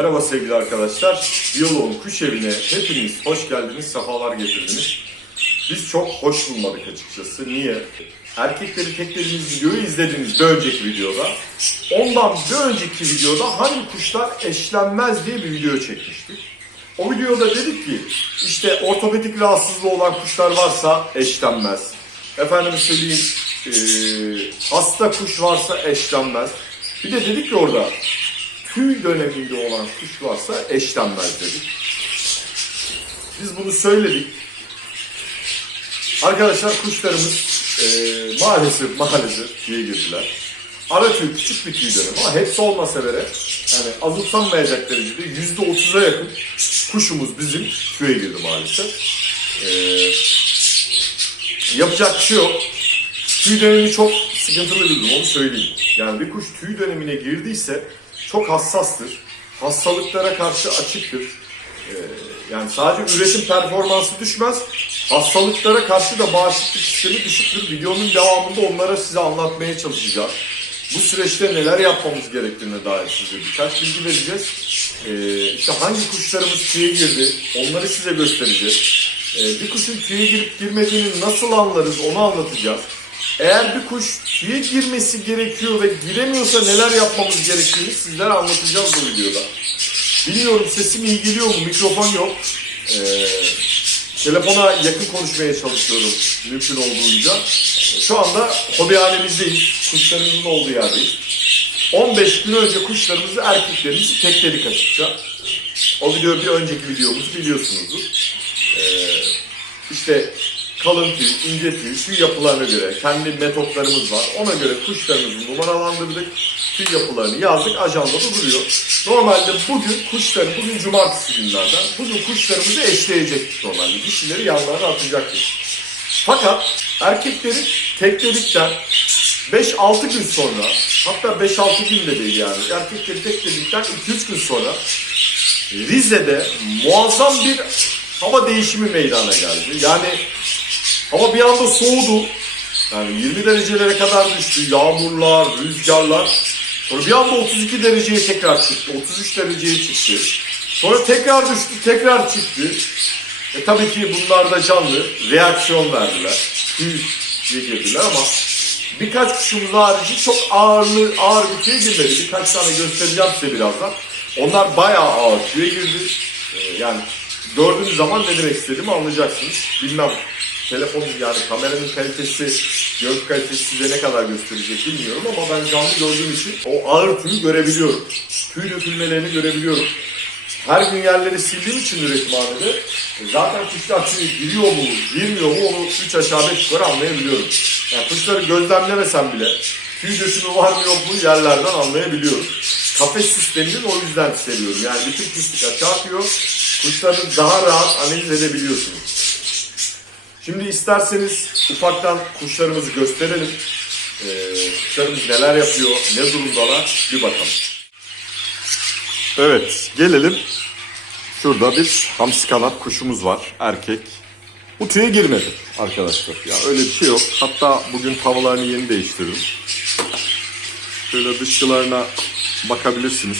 Merhaba sevgili arkadaşlar. Diyaloğun kuş evine hepiniz hoş geldiniz, sefalar getirdiniz. Biz çok hoş bulmadık açıkçası. Niye? Erkekleri teklediğimiz videoyu izlediniz bir önceki videoda. Ondan bir önceki videoda hangi kuşlar eşlenmez diye bir video çekmiştik. O videoda dedik ki işte ortopedik rahatsızlığı olan kuşlar varsa eşlenmez. Efendim söyleyeyim eee, hasta kuş varsa eşlenmez. Bir de dedik ki orada tüy döneminde olan kuş varsa eşlenmez dedik. Biz bunu söyledik. Arkadaşlar kuşlarımız eee maalesef maalesef tüye girdiler. Ara tüy küçük bir tüy dönemi ama hepsi olmasa bile yani azımsanmayacak derecede yüzde otuza yakın kuşumuz bizim tüye girdi maalesef. Eee, yapacak bir şey yok. Tüy dönemi çok sıkıntılı bir durum onu söyleyeyim. Yani bir kuş tüy dönemine girdiyse çok hassastır. Hastalıklara karşı açıktır. Ee, yani sadece üretim performansı düşmez. Hastalıklara karşı da bağışıklık sistemi düşüktür. Videonun devamında onlara size anlatmaya çalışacağım. Bu süreçte neler yapmamız gerektiğine dair size birkaç bilgi vereceğiz. Ee, işte hangi kuşlarımız tüye girdi onları size göstereceğiz. Ee, bir kuşun tüye girip girmediğini nasıl anlarız onu anlatacağız. Eğer bir kuş tüye girmesi gerekiyor ve giremiyorsa neler yapmamız gerektiğini sizlere anlatacağız bu videoda. Bilmiyorum sesim iyi geliyor mu? Mikrofon yok. Ee, telefona yakın konuşmaya çalışıyorum mümkün olduğunca. Şu anda hobihanemizdeyiz. Kuşlarımızın olduğu yerdeyiz. 15 gün önce kuşlarımızı, erkeklerimizi tekledik açıkça. O video bir önceki videomuzu biliyorsunuzdur. Ee, işte kalın tüy, ince tüy, tüy yapılarına göre kendi metotlarımız var. Ona göre kuşlarımızı numaralandırdık. Tüy yapılarını yazdık. Ajanda da duruyor. Normalde bugün kuşları, bugün cumartesi günlerden, bugün kuşlarımızı eşleyecektik normalde. Dişileri yanlarına atacaktık. Fakat erkekleri tekledikten 5-6 gün sonra, hatta 5-6 gün de değil yani, erkekleri tekledikten 2-3 gün sonra Rize'de muazzam bir hava değişimi meydana geldi. Yani hava bir anda soğudu. Yani 20 derecelere kadar düştü. Yağmurlar, rüzgarlar. Sonra bir anda 32 dereceye tekrar çıktı. 33 dereceye çıktı. Sonra tekrar düştü, tekrar çıktı. E tabii ki bunlar da canlı. Reaksiyon verdiler. Tüy girdiler ama birkaç kuşumuz harici çok ağırlı, ağır bir tüye girmedi. Birkaç tane göstereceğim size birazdan. Onlar bayağı ağır tüye girdi. E, yani gördüğünüz zaman ne demek istediğimi anlayacaksınız. Bilmem telefonun yani kameranın kalitesi, görüntü kalitesi size ne kadar gösterecek bilmiyorum ama ben canlı gördüğüm için o ağır tüyü görebiliyorum. Tüy dökülmelerini görebiliyorum. Her gün yerleri sildiğim için üretimhanede e, zaten kuşlar tüy giriyor mu, girmiyor mu onu 3 aşağı 5 yukarı anlayabiliyorum. Yani kuşları gözlemlemesem bile tüy dökümü var mı yok mu yerlerden anlayabiliyorum. Kafes sisteminin o yüzden seviyorum. Yani bütün pislik açığa atıyor. Kuşları daha rahat analiz edebiliyorsunuz. Şimdi isterseniz ufaktan kuşlarımızı gösterelim. Ee, kuşlarımız neler yapıyor, ne durumdalar bir bakalım. Evet, gelelim. Şurada bir hamsi kanat kuşumuz var, erkek. Bu tüye girmedi arkadaşlar. Ya öyle bir şey yok. Hatta bugün tavalarını yeni değiştirdim. Şöyle dışkılarına bakabilirsiniz.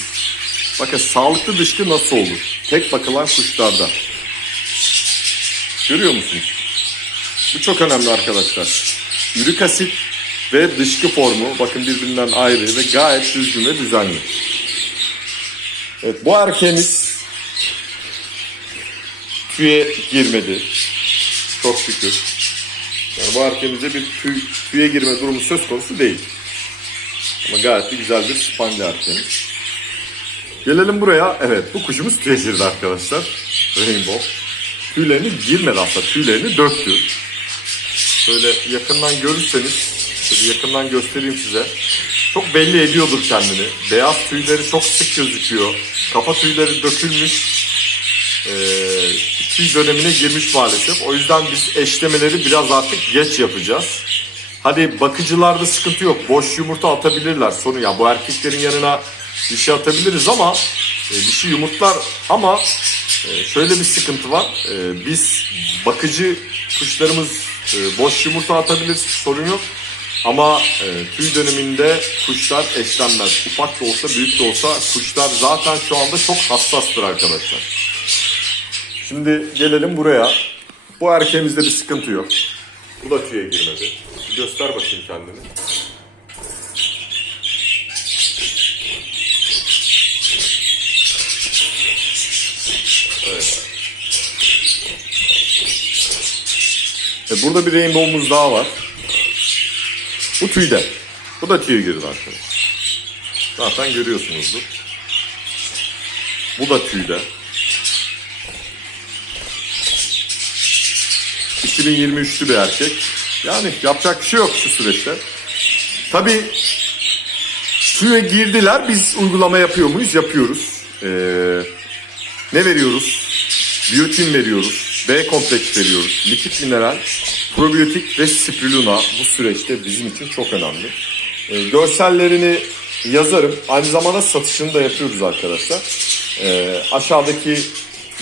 Bakın sağlıklı dışkı nasıl olur? Tek bakılan kuşlarda. Görüyor musunuz? Bu çok önemli arkadaşlar. Ürik asit ve dışkı formu bakın birbirinden ayrı ve gayet düzgün ve düzenli. Evet bu erkeğimiz tüye girmedi. Çok şükür. Yani bu erkeğimizde bir tüy, tüye girme durumu söz konusu değil. Ama gayet de güzel bir spangle erkeğimiz. Gelelim buraya. Evet bu kuşumuz tüye girdi arkadaşlar. Rainbow. Tüylerini girmedi aslında. Tüylerini döktü. Şöyle yakından görürseniz, şöyle yakından göstereyim size. Çok belli ediyordur kendini. Beyaz tüyleri çok sık gözüküyor. Kafa tüyleri dökülmüş. Ee, tüy dönemine girmiş maalesef. O yüzden biz eşlemeleri biraz artık geç yapacağız. Hadi bakıcılarda sıkıntı yok. Boş yumurta atabilirler. Sorun ya bu erkeklerin yanına dişi atabiliriz ama e, dişi yumurtlar ama e, şöyle bir sıkıntı var. E, biz bakıcı kuşlarımız e, boş yumurta atabilir sorun yok. Ama e, tüy döneminde kuşlar eşlenmez. Ufak da olsa büyük de olsa kuşlar zaten şu anda çok hassastır arkadaşlar. Şimdi gelelim buraya. Bu erkeğimizde bir sıkıntı yok. Bu da tüye girmedi. Göster bakayım kendini. Burada bir rainbow'umuz daha var. Bu tüyde. Bu da tüye girdi arkadaşlar. Zaten görüyorsunuzdur. Bu da tüyde. 2023'lü bir erkek. Yani yapacak bir şey yok şu süreçte. Tabii tüye girdiler. Biz uygulama yapıyor muyuz? Yapıyoruz. Ee, ne veriyoruz? Biyotin veriyoruz. B kompleks veriyoruz. Likit mineral, probiyotik ve spirulina bu süreçte bizim için çok önemli. Ee, görsellerini yazarım. Aynı zamanda satışını da yapıyoruz arkadaşlar. Ee, aşağıdaki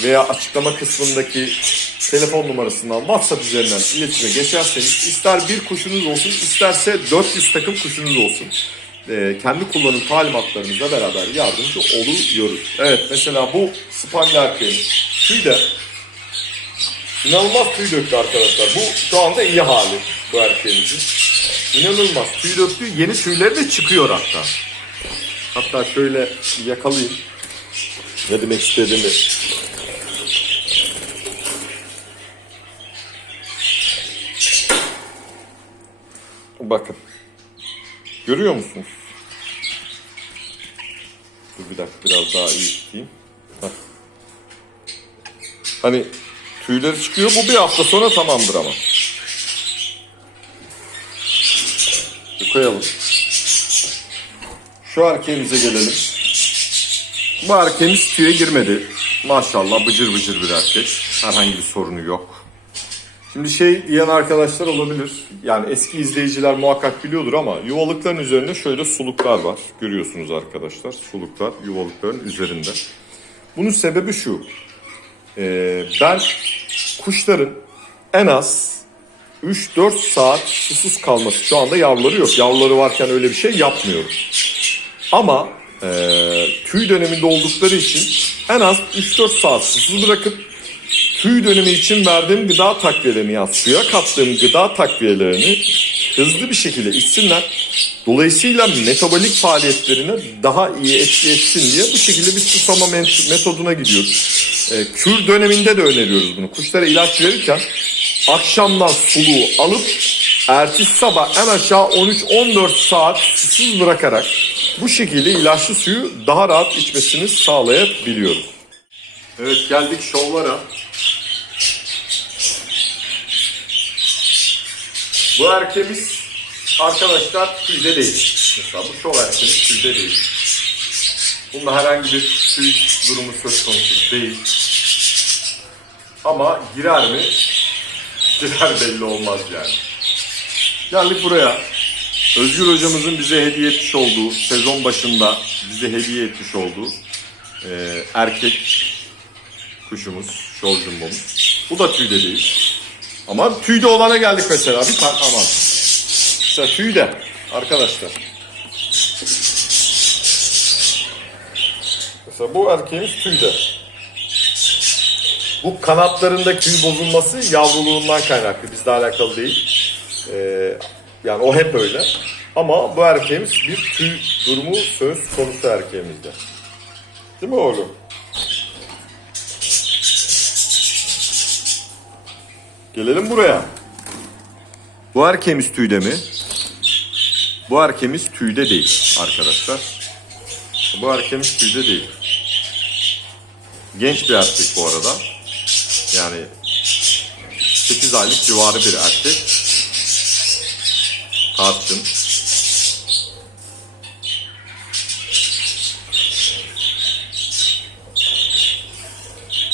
veya açıklama kısmındaki telefon numarasından WhatsApp üzerinden iletişime geçerseniz ister bir kuşunuz olsun isterse 400 takım kuşunuz olsun. Ee, kendi kullanım talimatlarımızla beraber yardımcı oluyoruz. Evet mesela bu erkeğimiz. Tüy de inanılmaz tüy döktü arkadaşlar. Bu şu anda iyi hali bu erkeğimizin. İnanılmaz tüy döktü. Yeni tüyleri de çıkıyor hatta. Hatta şöyle yakalayayım. Ne demek istediğimi Bakın. Görüyor musunuz? Dur bir dakika biraz daha iyi tutayım. Hani tüyleri çıkıyor bu bir hafta sonra tamamdır ama. Koyalım. Şu erkeğimize gelelim. Bu erkeğimiz tüye girmedi. Maşallah bıcır bıcır bir erkek. Herhangi bir sorunu yok. Şimdi şey diyen arkadaşlar olabilir. Yani eski izleyiciler muhakkak biliyordur ama yuvalıkların üzerinde şöyle suluklar var. Görüyorsunuz arkadaşlar. Suluklar yuvalıkların üzerinde. Bunun sebebi şu. Ee, ben kuşların en az 3-4 saat susuz kalması. Şu anda yavruları yok. Yavruları varken öyle bir şey yapmıyorum. Ama e, tüy döneminde oldukları için en az 3-4 saat susuz bırakıp tüy dönemi için verdiğim gıda takviyelerini yani suya kattığım gıda takviyelerini hızlı bir şekilde içsinler. Dolayısıyla metabolik faaliyetlerine daha iyi etki etsin diye bu şekilde bir susama met- metoduna gidiyoruz. Ee, kür döneminde de öneriyoruz bunu. Kuşlara ilaç verirken akşamdan suluğu alıp ertesi sabah en aşağı 13-14 saat susuz bırakarak bu şekilde ilaçlı suyu daha rahat içmesini sağlayabiliyoruz. Evet geldik şovlara. Bu erkeğimiz arkadaşlar tüyde değil. Mesela bu şov erkeğimiz tüyde değil. Bunda herhangi bir tüy durumu söz konusu değil. Ama girer mi? Girer belli olmaz yani. Geldik buraya. Özgür hocamızın bize hediye etmiş olduğu, sezon başında bize hediye etmiş olduğu e, erkek kuşumuz, şov jumbomuz. Bu da tüyde değil. Ama tüyde olana geldik mesela. Bir tane aman. Mesela tüyde arkadaşlar. Mesela bu erkeğimiz tüyde. Bu kanatlarında tüy bozulması yavruluğundan kaynaklı. Bizle alakalı değil. Ee, yani o hep öyle. Ama bu erkeğimiz bir tüy durumu söz konusu erkeğimizde. Değil mi oğlum? Gelelim buraya. Bu erkeğimiz tüyde mi? Bu erkeğimiz tüyde değil arkadaşlar. Bu erkeğimiz tüyde değil. Genç bir erkek bu arada. Yani 8 aylık civarı bir erkek. Tarçın.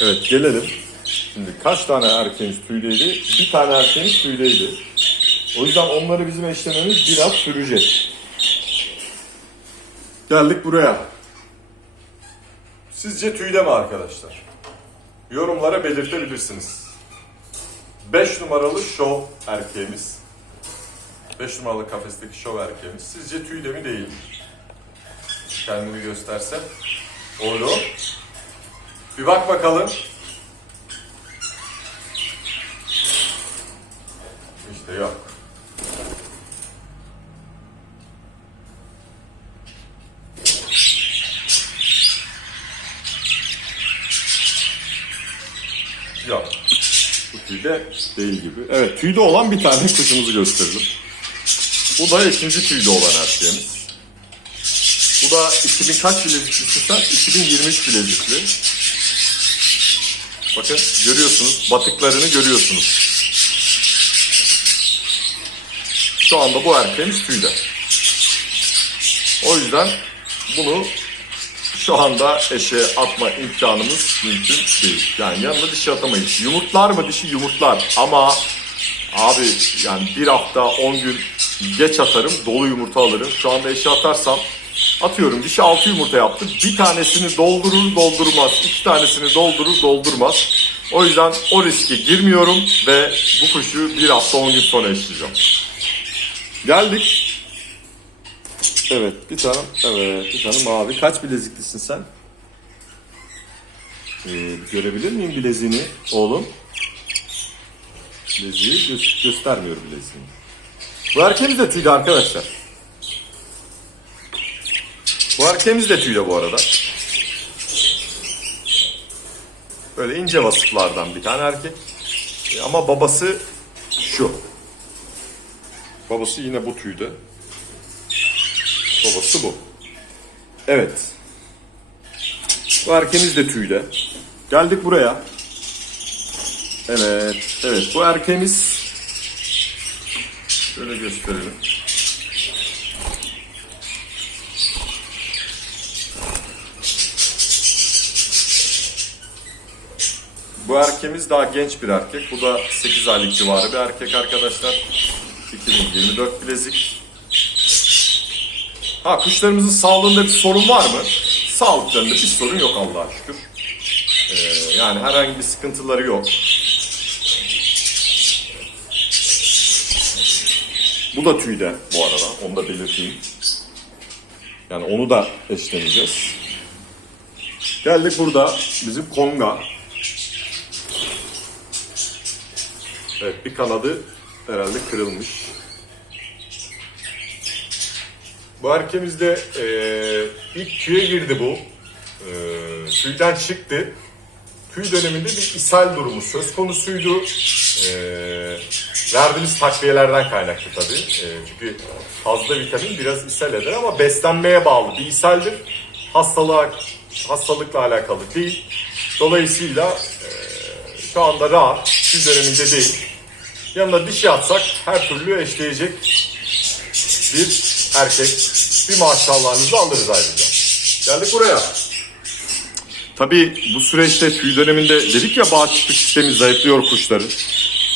Evet gelelim. Şimdi kaç tane erkeğimiz tüyleydi? Bir tane erkeğimiz tüyleydi. O yüzden onları bizim eşlememiz biraz sürecek. Geldik buraya. Sizce tüyde mi arkadaşlar? Yorumlara belirtebilirsiniz. 5 numaralı şov erkeğimiz. 5 numaralı kafesteki şov erkeğimiz. Sizce tüy de mi değil? Kendini gösterse. Oğlum. Bir bak bakalım. İşte yok. Yok. Bu tüyde değil gibi. Evet tüyde olan bir tane kuşumuzu gösterelim. Bu da ikinci tüyde olan erkeğimiz. Bu da 2000 kaç bileziklisin sen? 2023 bilezikli. Bakın görüyorsunuz. Batıklarını görüyorsunuz. Şu anda bu erkeğimiz tüyde. O yüzden bunu şu anda eşe atma imkanımız mümkün değil. Yani yanına dişi atamayız. Yumurtlar mı dişi yumurtlar ama abi yani bir hafta 10 gün geç atarım dolu yumurta alırım. Şu anda eşe atarsam atıyorum dişi 6 yumurta yaptı. Bir tanesini doldurur doldurmaz. iki tanesini doldurur doldurmaz. O yüzden o riske girmiyorum ve bu kuşu bir hafta 10 gün sonra eşleyeceğim. Geldik Evet bir tane evet bir tane mavi. Kaç bileziklisin sen? Ee, görebilir miyim bileziğini oğlum? Bileziği gö- göstermiyor bileziğini. Bu erkeğimiz de tüylü arkadaşlar. Bu erkeğimiz de tüylü bu arada. Böyle ince vasıflardan bir tane erkek. Ama babası şu. Babası yine bu tüyde. Babası bu. Evet. Bu erkeğimiz de tüyde. Geldik buraya. Evet, evet. Bu erkeğimiz şöyle gösterelim. Bu erkeğimiz daha genç bir erkek. Bu da 8 aylık civarı bir erkek arkadaşlar. 2024 bilezik. Ha kuşlarımızın sağlığında bir sorun var mı? Sağlıklarında bir sorun yok Allah'a şükür. Ee, yani herhangi bir sıkıntıları yok. Bu da tüyde bu arada. Onu da belirteyim. Yani onu da eşleneceğiz. Geldik burada bizim Konga. Evet bir kanadı herhalde kırılmış. Bu erkeğimizde e, ilk tüye girdi bu. E, tüyden çıktı. Tüy döneminde bir ishal durumu söz konusuydu. E, verdiğimiz takviyelerden kaynaklı tabii. E, çünkü fazla vitamin biraz ishal eder ama beslenmeye bağlı bir ishaldir. Hastalığa, hastalıkla alakalı değil. Dolayısıyla e, şu anda rahat, tüy döneminde değil. Yanına dişi atsak her türlü eşleyecek bir erkek. Bir maşallahınızı alırız ayrıca. Geldik buraya. Tabii bu süreçte tüy döneminde dedik ya bağışıklık sistemi zayıflıyor kuşların.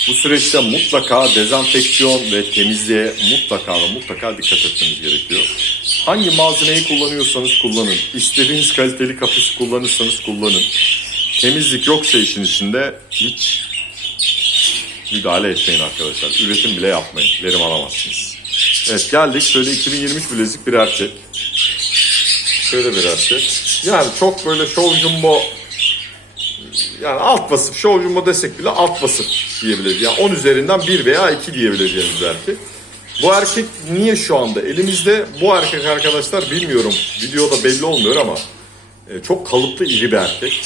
Bu süreçte mutlaka dezenfeksiyon ve temizliğe mutlaka ve mutlaka dikkat etmeniz gerekiyor. Hangi malzemeyi kullanıyorsanız kullanın. İstediğiniz kaliteli kafes kullanırsanız kullanın. Temizlik yoksa işin içinde hiç müdahale etmeyin arkadaşlar. Üretim bile yapmayın. Verim alamazsınız. Evet geldik. Şöyle 2023 bilezik bir erkek. Şöyle bir erkek. Yani çok böyle show jumbo yani alt basıp show jumbo desek bile alt basıp diyebiliriz. Yani 10 üzerinden 1 veya 2 diyebileceğimiz bir erkek. Bu erkek niye şu anda elimizde? Bu erkek arkadaşlar bilmiyorum. Videoda belli olmuyor ama e, çok kalıplı iri bir erkek.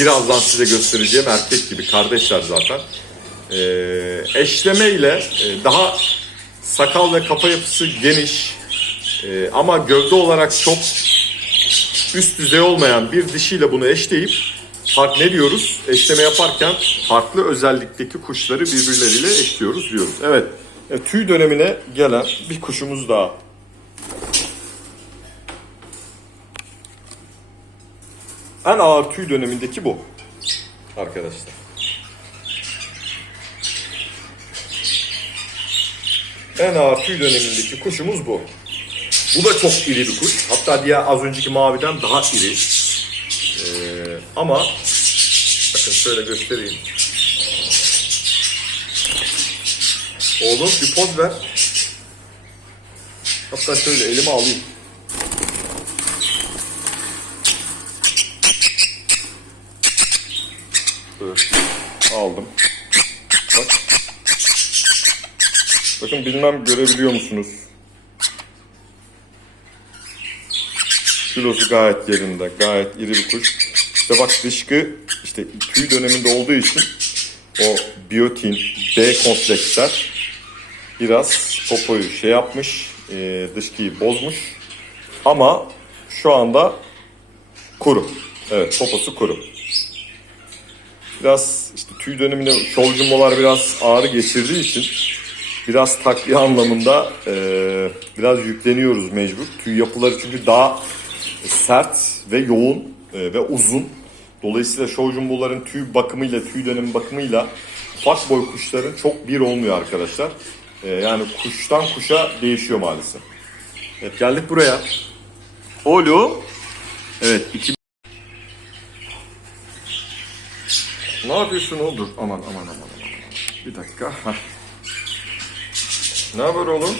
Birazdan size göstereceğim erkek gibi kardeşler zaten. E, eşleme ile e, daha sakal ve kafa yapısı geniş e, ama gövde olarak çok üst düzey olmayan bir dişiyle bunu eşleyip fark ne diyoruz? Eşleme yaparken farklı özellikteki kuşları birbirleriyle eşliyoruz diyoruz. Evet, e, tüy dönemine gelen bir kuşumuz daha. En ağır tüy dönemindeki bu arkadaşlar. En tüy dönemindeki kuşumuz bu. Bu da çok iri bir kuş. Hatta diğer az önceki maviden daha iri. Ee, ama bakın şöyle göstereyim. Oğlum bir poz ver. Hatta şöyle elime alayım. Aldım. Bak. Bakın bilmem görebiliyor musunuz? Kilosu gayet yerinde. Gayet iri bir kuş. İşte bak dışkı işte tüy döneminde olduğu için o biyotin, B kompleksler biraz popoyu şey yapmış, e, dışkıyı bozmuş. Ama şu anda kuru. Evet poposu kuru. Biraz işte tüy döneminde şol jumbolar biraz ağrı geçirdiği için biraz takviye anlamında e, biraz yükleniyoruz mecbur. Tüy yapıları çünkü daha sert ve yoğun e, ve uzun. Dolayısıyla show jumboların tüy bakımıyla, tüy dönemi bakımıyla ufak boy kuşların çok bir olmuyor arkadaşlar. E, yani kuştan kuşa değişiyor maalesef. Evet geldik buraya. Olu. Evet iki... Ne yapıyorsun oğlum? Aman aman aman aman. Bir dakika. Heh. Ne haber oğlum?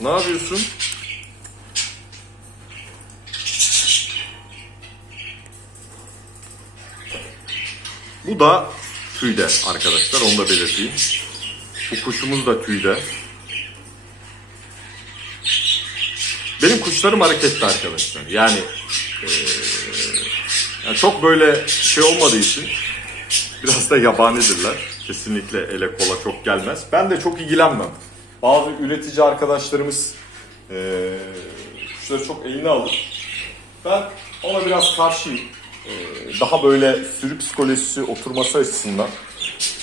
Ne yapıyorsun? Bu da tüyde arkadaşlar onu da belirteyim. Bu kuşumuz da tüyde. Benim kuşlarım hareketli arkadaşlar. Yani, eee, yani çok böyle şey olmadığı için biraz da yabanidirler. Kesinlikle ele kola çok gelmez. Ben de çok ilgilenmem. Bazı üretici arkadaşlarımız kuşları çok eline alır. Ben ona biraz karşıyım. Eee, daha böyle sürü psikolojisi oturması açısından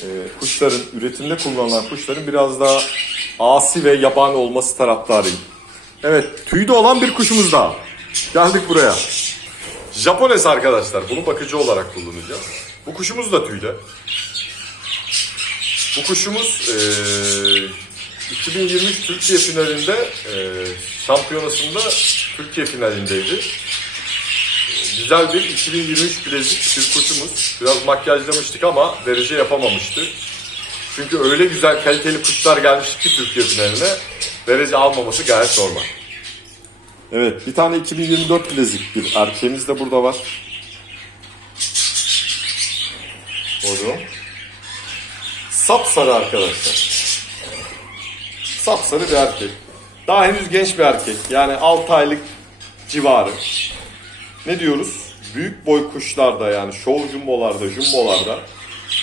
eee, kuşların, üretimde kullanılan kuşların biraz daha asi ve yabani olması taraftarıyım. Evet, tüyde olan bir kuşumuz daha. Geldik buraya. Japones arkadaşlar. Bunu bakıcı olarak kullanacağız. Bu kuşumuz da tüyde. Bu kuşumuz eee 2023 Türkiye finalinde eee, şampiyonasında Türkiye finalindeydi. Güzel bir 2023 bilezik bir kuşumuz. Biraz makyajlamıştık ama derece yapamamıştı. Çünkü öyle güzel kaliteli kuşlar gelmişti ki Türkiye finaline derece almaması gayet normal. Evet bir tane 2024 bilezik bir erkeğimiz de burada var. Buyurun. Sapsarı arkadaşlar. Sapsarı bir erkek. Daha henüz genç bir erkek. Yani 6 aylık civarı. Ne diyoruz? Büyük boy kuşlarda yani show jumbolarda, jumbolarda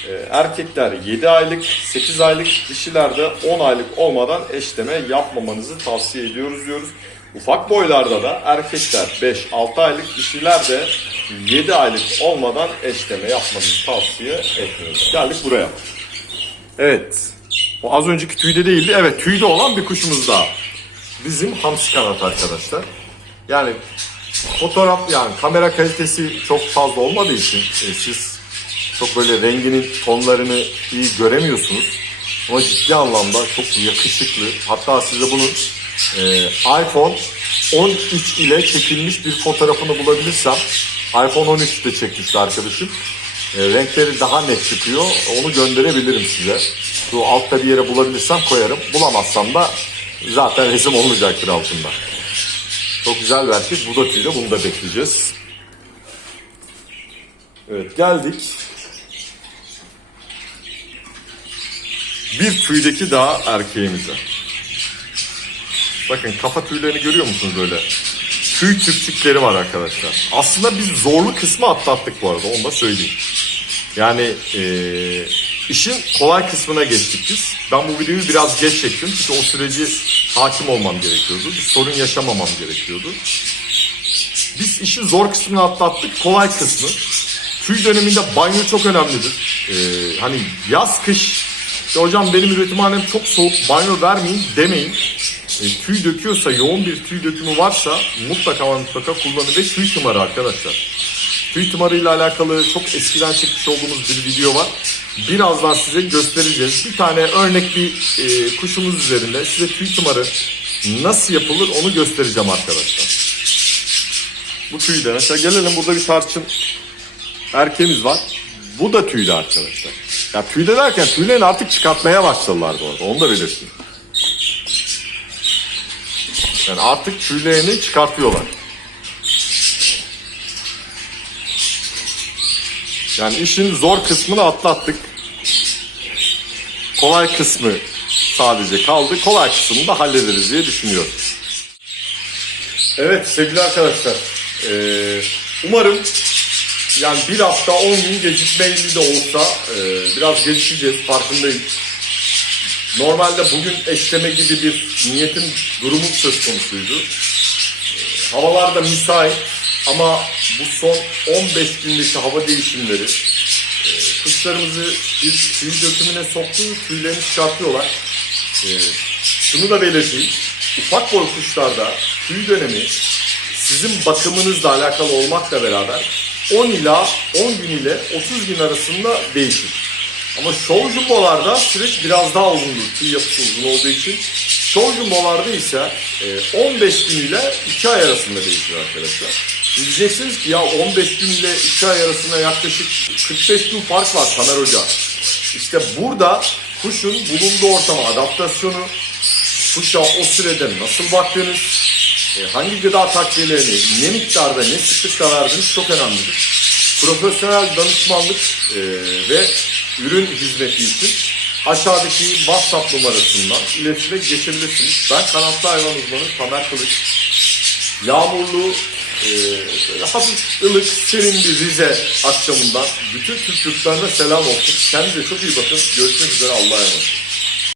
e, erkekler 7 aylık, 8 aylık, dişilerde 10 aylık olmadan eşleme yapmamanızı tavsiye ediyoruz diyoruz. Ufak boylarda da erkekler 5-6 aylık, dişiler de 7 aylık olmadan eşleme yapmanızı tavsiye etmiyoruz. Geldik buraya. Evet. O az önceki tüyde değildi. Evet tüyde olan bir kuşumuz daha. Bizim hamsi kanat arkadaşlar. Yani fotoğraf yani kamera kalitesi çok fazla olmadığı için e, siz çok böyle renginin tonlarını iyi göremiyorsunuz. Ama ciddi anlamda çok yakışıklı. Hatta size bunun e, iPhone 13 ile çekilmiş bir fotoğrafını bulabilirsem iPhone 13 de çekmişti arkadaşım. E, renkleri daha net çıkıyor. Onu gönderebilirim size. Şu altta bir yere bulabilirsem koyarım. Bulamazsam da zaten resim olmayacaktır altında. Çok güzel bir. Bu da tüyde. Bunu da bekleyeceğiz. Evet geldik. Bir tüydeki daha erkeğimize. Bakın kafa tüylerini görüyor musunuz böyle? Tüy tüpçükleri var arkadaşlar. Aslında biz zorlu kısmı atlattık bu arada onu da söyleyeyim. Yani eee, işin kolay kısmına geçtik biz. Ben bu videoyu biraz geç çektim çünkü o süreci hakim olmam gerekiyordu. Bir sorun yaşamamam gerekiyordu. Biz işin zor kısmını atlattık, kolay kısmı. Tüy döneminde banyo çok önemlidir. Ee, hani yaz kış, "Ya hocam benim üretimhanem çok soğuk, banyo vermeyin demeyin. E, tüy döküyorsa, yoğun bir tüy dökümü varsa mutlaka mutlaka kullanın ve tüy tımarı arkadaşlar. Tüy tımarıyla alakalı çok eskiden çekmiş olduğumuz bir video var. Birazdan size göstereceğiz. Bir tane örnek bir e, kuşumuz üzerinde size tüy tımarı nasıl yapılır onu göstereceğim arkadaşlar. Bu tüyde. Mesela gelelim burada bir tarçın erkeğimiz var. Bu da tüyde arkadaşlar. Ya tüyde derken tüylerini artık çıkartmaya başladılar bu arada. Onu da belirteyim. Yani artık tüylerini çıkartıyorlar. Yani işin zor kısmını atlattık. Kolay kısmı sadece kaldı. Kolay kısmını da hallederiz diye düşünüyorum. Evet sevgili arkadaşlar. eee, umarım yani bir hafta 10 gün gecikmeli de olsa eee, biraz gecikeceğiz farkındayım. Normalde bugün ekleme gibi bir niyetin durumu söz konusuydu. Havalar da müsait ama bu son 15 gündeki hava değişimleri eee, kuşlarımızı bir tüy dökümüne soktu, tüylerini çıkartıyorlar. Eee, şunu da belirteyim. Ufak boy kuşlarda tüy dönemi sizin bakımınızla alakalı olmakla beraber 10 ila 10 gün ile 30 gün arasında değişir. Ama show jumbolarda süreç biraz daha uzundur. Tüy yapısı uzun olduğu için. Show jumbolarda ise e, 15 gün ile 2 ay arasında değişir arkadaşlar. Diyeceksiniz ki ya 15 gün ile 2 ay arasında yaklaşık 45 gün fark var Tamer Hoca. İşte burada kuşun bulunduğu ortama adaptasyonu, kuşa o sürede nasıl baktığınız, e, hangi gıda takviyelerini, ne miktarda, ne sıklıkta verdiğiniz çok önemlidir. Profesyonel danışmanlık e, ve ürün hizmeti için aşağıdaki WhatsApp numarasından iletişime geçebilirsiniz. Ben kanatlı hayvan uzmanı Tamer Kılıç. Yağmurlu, e, hafif ılık, serin bir Rize akşamından bütün Türk yurtlarına selam olsun. Kendinize çok iyi bakın. Görüşmek üzere. Allah'a emanet.